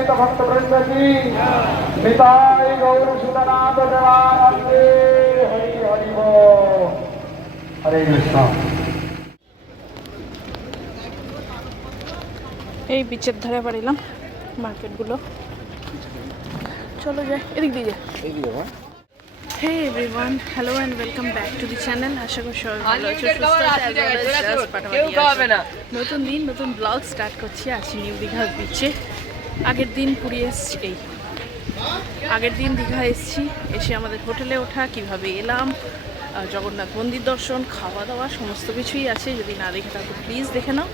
समेत भक्तवृंद की निताई गौर सुतनाथ देवानंदे हरि हरि बोल। हरे कृष्ण। এই বিচের ধারে আবার এলাম মার্কেটগুলো। চলো যাই, এদিক দিয়ে যাই। Hey everyone, hello and welcome back to the channel. আশা করি সবাই ভালো আছো, সুস্থ আছো। নতুন দিন নতুন ব্লগ স্টার্ট করছি। আছি নিউ দীঘার বিচে। আগের দিন পুরী এসছি, আগের দিন দীঘা এসছি। এসে আমাদের হোটেলে ওঠা, কিভাবে এলাম, জগন্নাথ মন্দির দর্শন, খাওয়া দাওয়া সমস্ত কিছুই আছে। যদি না দেখে থাকো প্লিজ দেখে নাও।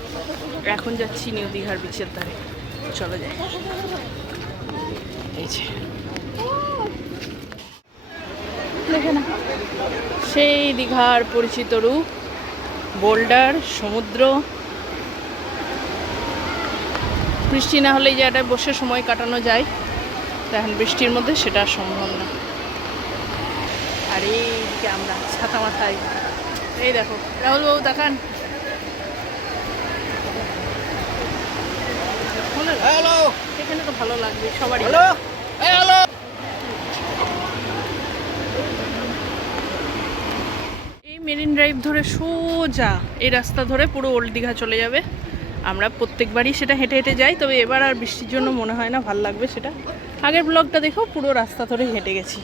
এখন যাচ্ছি নিউ দীঘার বিচের ধারে, চলো যাই। এই যে দেখে না, সেই দীঘার পরিচিত রূপ, বোল্ডার, সমুদ্র। বৃষ্টি না হলে এই জায়গাটায় বসে সময় কাটানো যায়, এখন বৃষ্টির মধ্যে সেটা সম্ভব না। আর এইদিকে আমরা ছাতা মাথায়, এই দেখো রাহুল বাবু দেখান। এখানে তো ভালো লাগবে সবারই। এই মেরিন ড্রাইভ ধরে সোজা এই রাস্তা ধরে পুরো ওল্ড দীঘা চলে যাবে। আমরা প্রত্যেকবারই সেটা হেঁটে হেঁটে যাই, তবে এবার আর বৃষ্টির জন্য মনে হয় না ভাল লাগবে সেটা। আগের ব্লগটা দেখো, পুরো রাস্তা ধরে হেঁটে গেছি।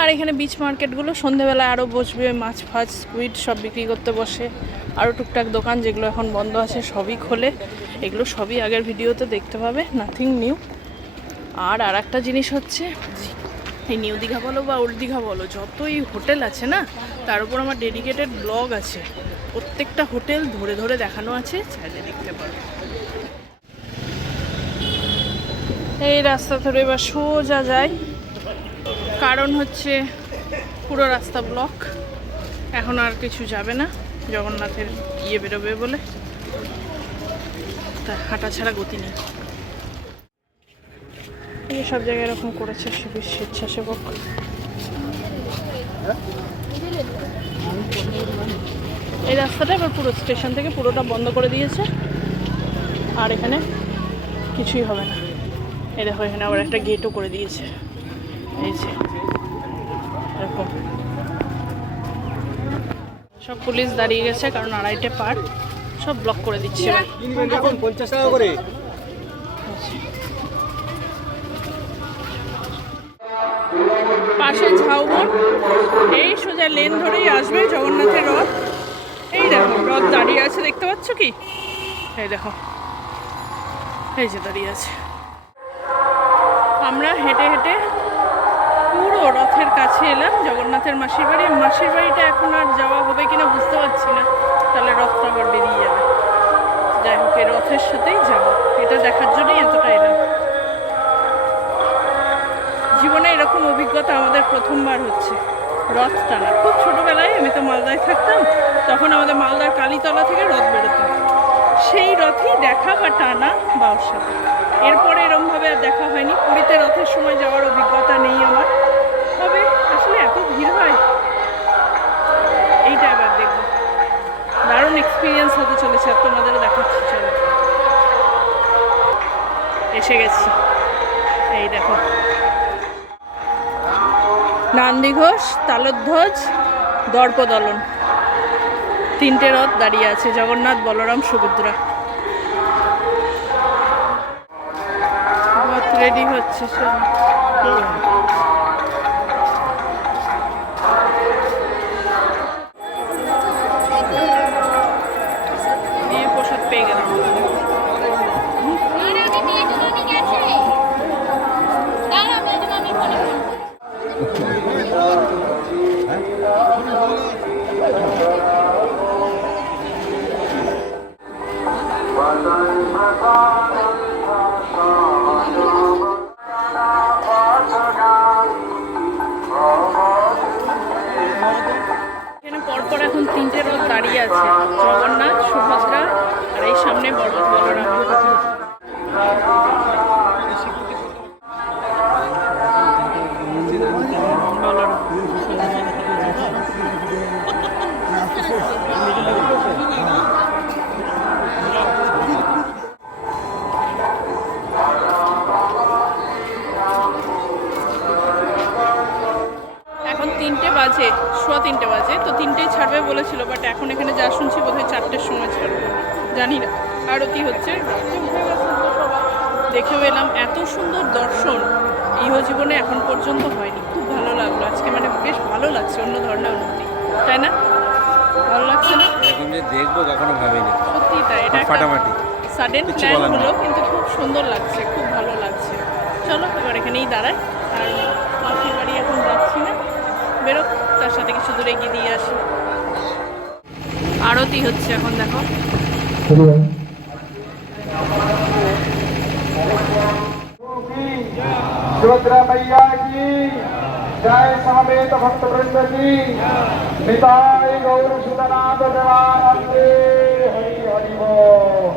আর এখানে বিচ মার্কেটগুলো সন্ধেবেলা আরও বসবে, মাছ ফাছ স্কুইড সব বিক্রি করতে বসে। আরও টুকটাক দোকান যেগুলো এখন বন্ধ আছে সবই খোলে। এগুলো সবই আগের ভিডিওতে দেখতে পাবে, নাথিং নিউ। আর একটা জিনিস হচ্ছে, এই নিউ দীঘা বলো বা ওল্ড দীঘা বলো, যতই হোটেল আছে না, তার উপর আমার ডেডিকেটেড ব্লগ আছে। প্রত্যেকটা হোটেল ধরে ধরে দেখানো আছে, চাইলে দেখতে পারো। এই রাস্তা ধরে এবার সোজা যায়, কারণ হচ্ছে পুরো রাস্তা ব্লক। এখন আর কিছু যাবে না, জগন্নাথের ইয়ে বেরোবে বলে, তা হাঁটা ছাড়া গতি নেই। এই সব জায়গায় এরকম করেছে স্বেচ্ছাসেবক। এই রাস্তাটা এবার পুরো স্টেশন থেকে পুরোটা বন্ধ করে দিয়েছে, আর এখানে কিছুই হবে না। এই দেখো এখানে আবার একটা গেটও করে দিয়েছে, এই যে এরকম। সব পুলিশ দাঁড়িয়ে গেছে, কারণ 2:30 পার, সব ব্লক করে দিচ্ছে। 50 টাকা করে। পাশে ঝাউবন, এই সোজা লেন ধরেই আসবে জগন্নাথের রথ। এই দেখো রথ দাঁড়িয়ে আছে, দেখতে পাচ্ছ কি? এই দেখো, এই যে দাঁড়িয়ে আছে। আমরা হেঁটে হেঁটে পুরো রথের কাছে এলাম, জগন্নাথের মাসির বাড়ি। মাসির বাড়িটা এখন আর যাওয়া হবে কিনা বুঝতে পারছি না, তাহলে রথটা আবার বেরিয়ে যাবে। যাই হোক, এই রথের সাথেই যাবো, এটা দেখার জন্যই এতটা এলাম। জীবনে এরকম অভিজ্ঞতা আমাদের প্রথমবার হচ্ছে, রথ টানা। খুব ছোটোবেলায় আমি তো মালদায় থাকতাম, তখন আমাদের মালদার কালীতলা থেকে রথ বেরোতো, সেই রথই দেখা বা টানা বাবার সাথে। এরপরে এরমভাবে আর দেখা হয়নি। পুরীতে রথের সময় যাওয়ার অভিজ্ঞতা নেই আমার, তবে আসলে এত ভিড় হয়, এইটা এবার দেখবো। দারুণ এক্সপিরিয়েন্স হতে চলেছে, আর তোমাদেরও দেখাচ্ছি। চলো, এসে গেছি। এই দেখো নন্দীঘোষ, তালধ্বজ, দর্পদলন, 3টে রথ দাঁড়িয়ে আছে, জগন্নাথ, বলরাম, সুভদ্রা। রথ রেডি হচ্ছে সব। দিয়ে প্রসাদ পেয়ে গেলাম। এখানে পরপর এখন 3টে রথ দাঁড়িয়ে আছে, জগন্নাথ, সুভদ্রা, আর এই সামনে বলরাম। এখন 3টে বাজে, সোয়া 3টে বাজে, তো 3টেই ছাড়বে বলেছিল, বাট এখন এখানে যা শুনছি বোধহয় 4টের সময় ছাড়বে, জানি না। আরতি হচ্ছে, উঠে গেছেন তো সবাই, দেখেও এলাম। এত সুন্দর দর্শন জীবনে এখন পর্যন্ত হয়নি, খুব ভালো লাগলো আজকে, মানে বেশ ভালো লাগছে, অন্য ধরনের অনুভূতি, তাই না? ভালো লাগছে না? এরকম যে দেখবো কখনো ভাবিনি, সত্যি তাই, এটা ফাটাফাটি সাডেন প্ল্যান হলো, কিন্তু খুব সুন্দর লাগছে, খুব ভালো লাগছে। চলো এবার এখানেই দাঁড়াই, আর মাসির বাড়ি এখন যাচ্ছি না, বেরো, তার সাথে কিছু দূরে এগিয়ে দিয়ে আসি। আরতি হচ্ছে এখন, দেখো। सुभद्रा मैया की जय, समेत भक्त वृंद की निताई गौर सुतनाथ देवानंदे हरि हरि बोल।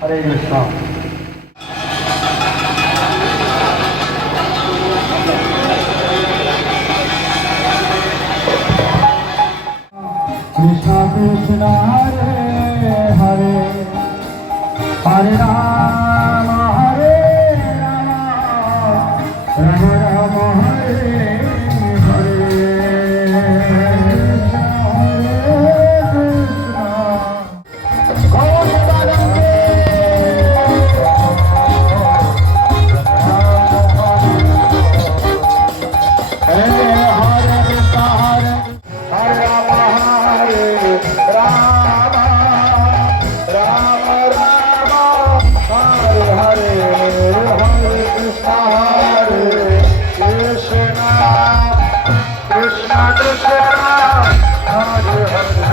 हरे कृष्ण। कृष्ण कृष्ण हरे हरे, हरे राम हरे राम, राम राम हरे हरे, कृष्ण गोविंदानंदे हरे हरे कृष्ण हरे हरे राम हरे राम, राम राम हरे हरे, हरे कृष्ण हरे कृष्ण, कृष्ण कृष्ण हरे हरे।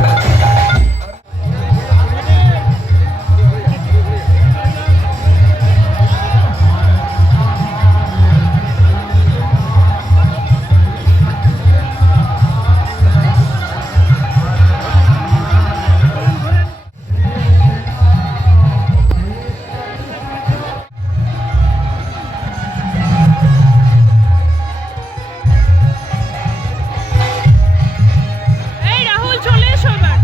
এই রাহুল, চলে এসো এবার।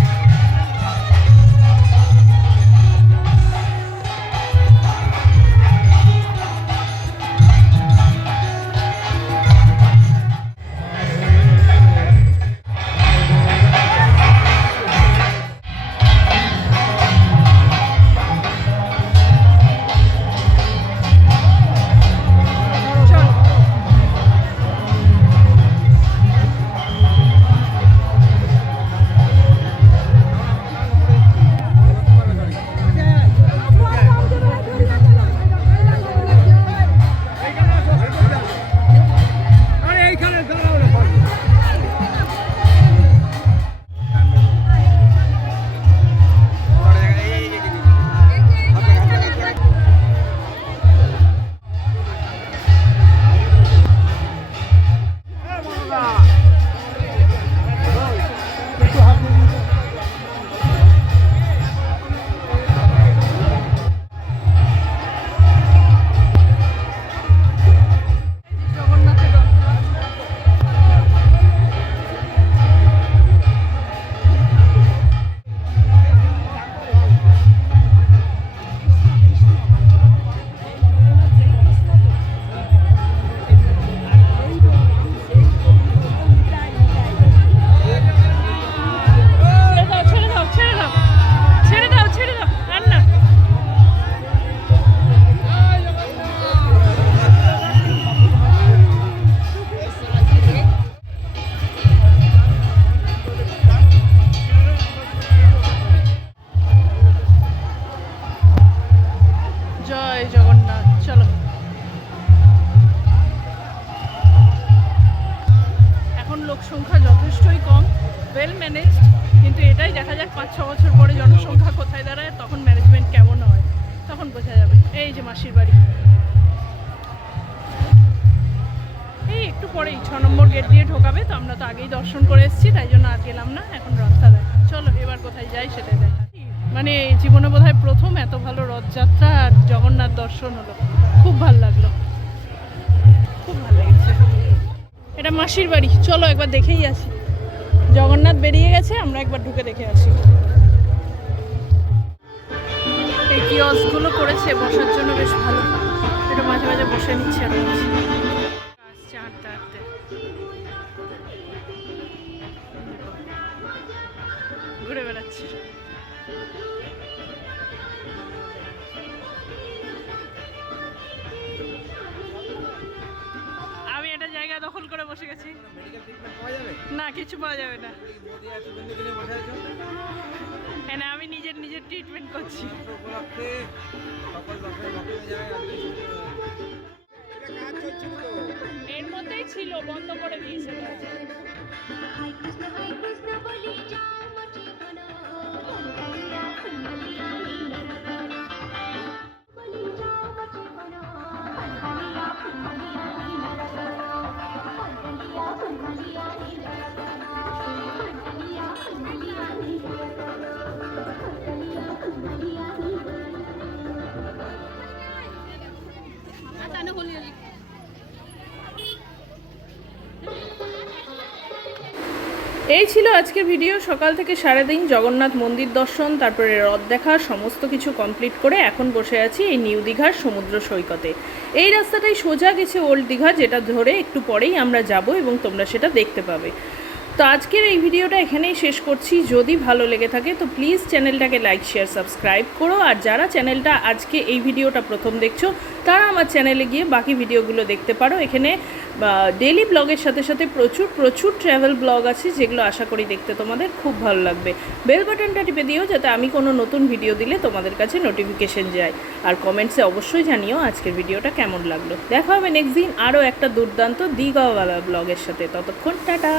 জয় জগন্নাথ। চলো এখন লোক সংখ্যা যথেষ্টই কম, ওয়েল ম্যানেজড, কিন্তু এটাই দেখা যাক 5-6 বছর পরে জনসংখ্যা কোথায় দাঁড়ায়, তখন ম্যানেজমেন্ট কেমন হয় তখন বোঝা যাবে। এই যে মাসির বাড়ি, এই একটু পরেই 6 নম্বর গেট দিয়ে ঢোকাবে, তো আমরা তো আগেই দর্শন করে এসেছি, তাই জন্য আর গেলাম না, এখন রাস্তা দেখা। চলো এবার কোথায় যাই সেটাই দেখা। মানে জীবনে বোধহয় প্রথম এত ভালো রথযাত্রা আর জগন্নাথ দর্শন হলো, খুব ভালো লাগলো, খুব ভালো লেগেছে। এটা মাসির বাড়ি, চলো একবার দেখেই আসি। জগন্নাথ বেরিয়ে গেছে, আমরা একবার ঢুকে দেখে আসি। এই কিয়স্কগুলো করেছে বসার জন্য, বেশ ভালো। এটা মাঝে মাঝে বসে নিচ্ছে আর বলছে আসছে হাঁটতে হাঁটতে। ঘুরে বেড়াচ্ছে। আমি একটা জায়গা দখল করে বসে গেছি। না, কিছু পাওয়া যাবে না। হ্যাঁ না, আমি নিজের ট্রিটমেন্ট করছি। এর মধ্যেই ছিল, বন্ধ করে দিয়েছে। এই ছিল আজকের ভিডিও। সকাল থেকে সারাদিন জগন্নাথ মন্দির দর্শন, তারপরে রথ দেখা, সমস্ত কিছু কমপ্লিট করে এখন বসে আছি এই নিউ দীঘার সমুদ্র সৈকতে। এই রাস্তাটাই সোজা গেছে ওল্ড দীঘা, যেটা ধরে একটু পরেই আমরা যাব এবং তোমরা সেটা দেখতে পাবে। তো আজকের এই ভিডিওটা এখানেই শেষ করছি। যদি ভালো লেগে থাকে তো প্লিজ চ্যানেলটাকে লাইক শেয়ার সাবস্ক্রাইব করো। আর যারা চ্যানেলটা আজকে এই ভিডিওটা প্রথম দেখছো তারা আমার চ্যানেলে গিয়ে বাকি ভিডিওগুলো দেখতে পারো। এখানে ডেইলি ব্লগের সাথে সাথে প্রচুর ট্র্যাভেল ব্লগ আছে, যেগুলো আশা করি দেখতে তোমাদের খুব ভালো লাগবে। বেল বাটনটা টিপে দিও যাতে আমি কোনো নতুন ভিডিও দিলে তোমাদের কাছে নোটিফিকেশন যায়। আর কমেন্টসে অবশ্যই জানিও আজকের ভিডিওটা কেমন লাগলো। দেখা হবে নেক্সট দিন আরও একটা দুর্দান্ত দীঘাওয়ালা ব্লগের সাথে। ততক্ষণ টাটা।